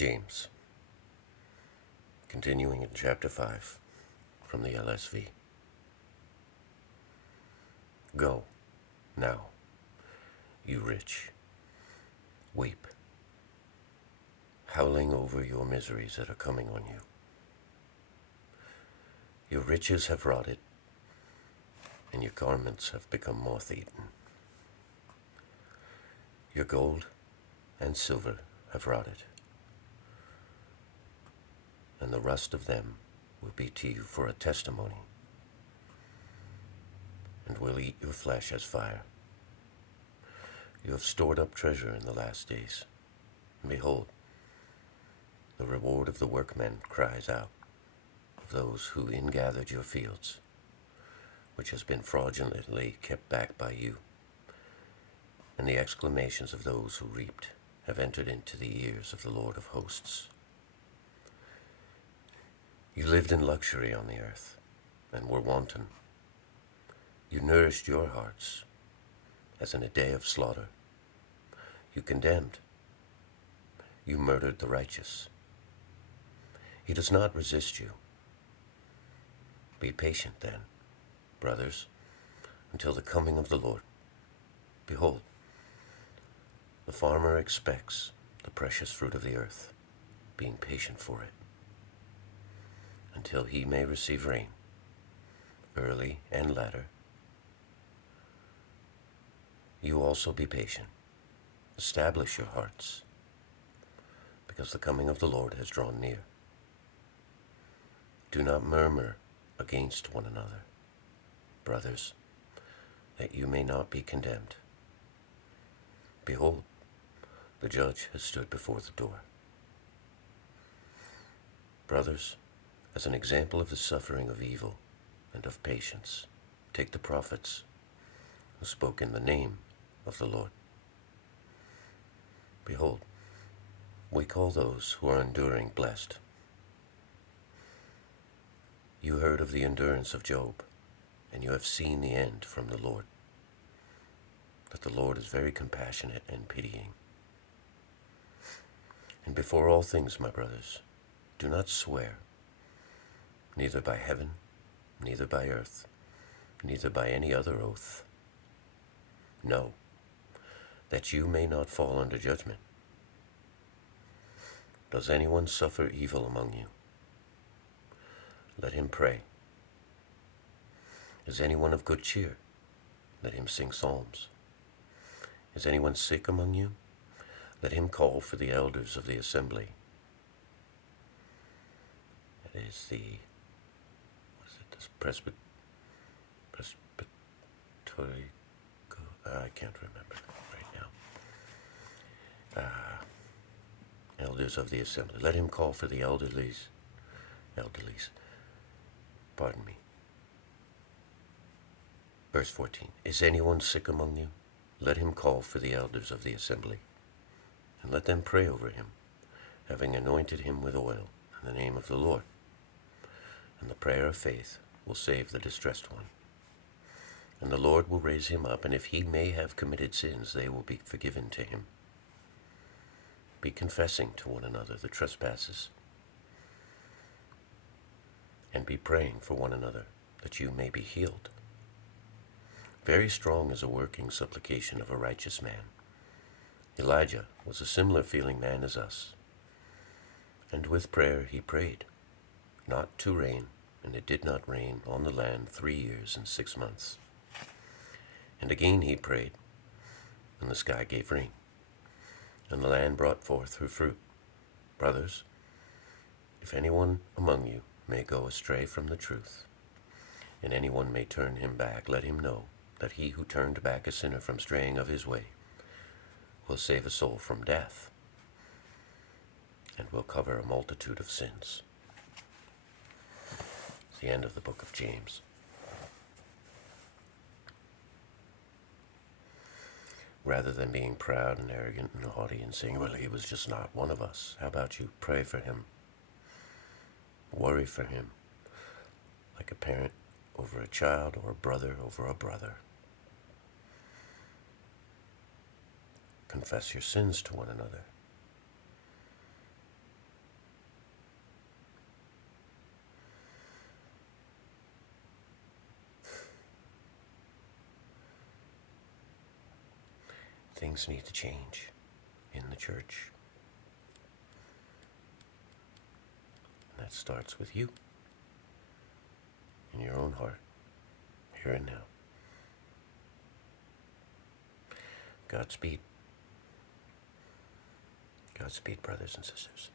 James, continuing in chapter 5 from the LSV. Go, now, you rich, weep, howling over your miseries that are coming on you. Your riches have rotted, and your garments have become moth-eaten. Your gold and silver have rotted, and the rust of them will be to you for a testimony, and will eat your flesh as fire. You have stored up treasure in the last days. And behold, the reward of the workmen cries out, of those who ingathered your fields, which has been fraudulently kept back by you. And the exclamations of those who reaped have entered into the ears of the Lord of hosts. You lived in luxury on the earth, and were wanton. You nourished your hearts, as in a day of slaughter. You condemned. You murdered the righteous. He does not resist you. Be patient then, brothers, until the coming of the Lord. Behold, the farmer expects the precious fruit of the earth, being patient for it, until he may receive rain, early and latter. You also be patient. Establish your hearts, because the coming of the Lord has drawn near. Do not murmur against one another, brothers, that you may not be condemned. Behold, the judge has stood before the door. Brothers, as an example of the suffering of evil and of patience, take the prophets who spoke in the name of the Lord. Behold, we call those who are enduring blessed. You heard of the endurance of Job, and you have seen the end from the Lord, that the Lord is very compassionate and pitying. And before all things, my brothers, do not swear, neither by heaven, neither by earth, neither by any other oath. No, that you may not fall under judgment. Does anyone suffer evil among you? Let him pray. Is anyone of good cheer? Let him sing psalms. Is anyone sick among you? Let him call for the elders of the assembly. That is this I can't remember right now. Elders of the assembly. Let him call for the elderlies. Pardon me. Verse 14. Is anyone sick among you? Let him call for the elders of the assembly, and let them pray over him, having anointed him with oil in the name of the Lord. And the prayer of faith will save the distressed one. And the Lord will raise him up, and if he may have committed sins, they will be forgiven to him. Be confessing to one another the trespasses, and be praying for one another, that you may be healed. Very strong is a working supplication of a righteous man. Elijah was a similar feeling man as us, and with prayer he prayed, not to rain, and it did not rain on the land 3 years and 6 months. And again he prayed, and the sky gave rain, and the land brought forth her fruit. Brothers, if anyone among you may go astray from the truth, and anyone may turn him back, let him know that he who turned back a sinner from straying of his way will save a soul from death, and will cover a multitude of sins. It's the end of the book of James. Rather than being proud and arrogant and haughty and saying, well, he was just not one of us, how about you pray for him? Worry for him, like a parent over a child or a brother over a brother. Confess your sins to one another. things need to change in the church. And that starts with you, in your own heart, here and now. Godspeed. Godspeed, brothers and sisters.